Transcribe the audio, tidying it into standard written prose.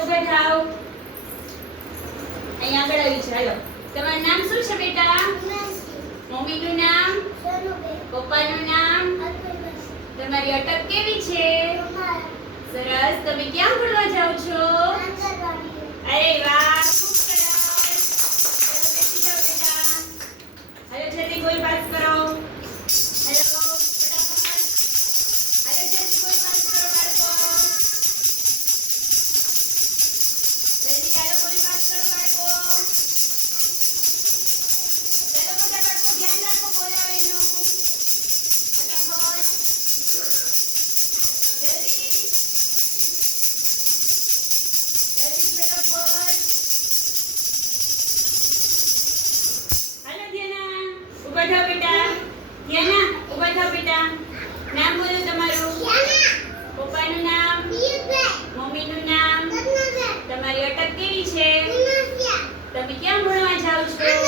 ઊભા થાઓ. અહીં આગળ આવી છે. હાલો. તમારું નામ શું છે બેટા? મમ્મીનું નામ? પપ્પાનું નામ? તમારી અટક કેવી છે? સરસ. તમે ક્યાં ભણવા જાઓ છો? અરે વાહ, ખૂબ સરસ. ચલો બેસી જાઓ બેટા. હાલો જલ્દી કોઈ પાસ કરો. હાલો ફટાફટ. હાલો જલ્દી કોઈ પાસ કરો બાળકો. જલ્દી હાલો કોઈ પાસ કરો બાળકો. ચલો બધા બાળકો ધ્યાન રાખો બોલાવે એનું. ફટાફટ. જલ્દી. જલ્દી ફટાફટ. હાલો ધ્યાના. ઊભા થાઓ બેટા. ધ્યાના ઊભા થાઓ બેટા. નામ બોલો તમારું. પપ્પાનું નામ? મમ્મીનું નામ? તમારી અટક કેવી છે? તમે ક્યાં ભણવા જાઓ છો?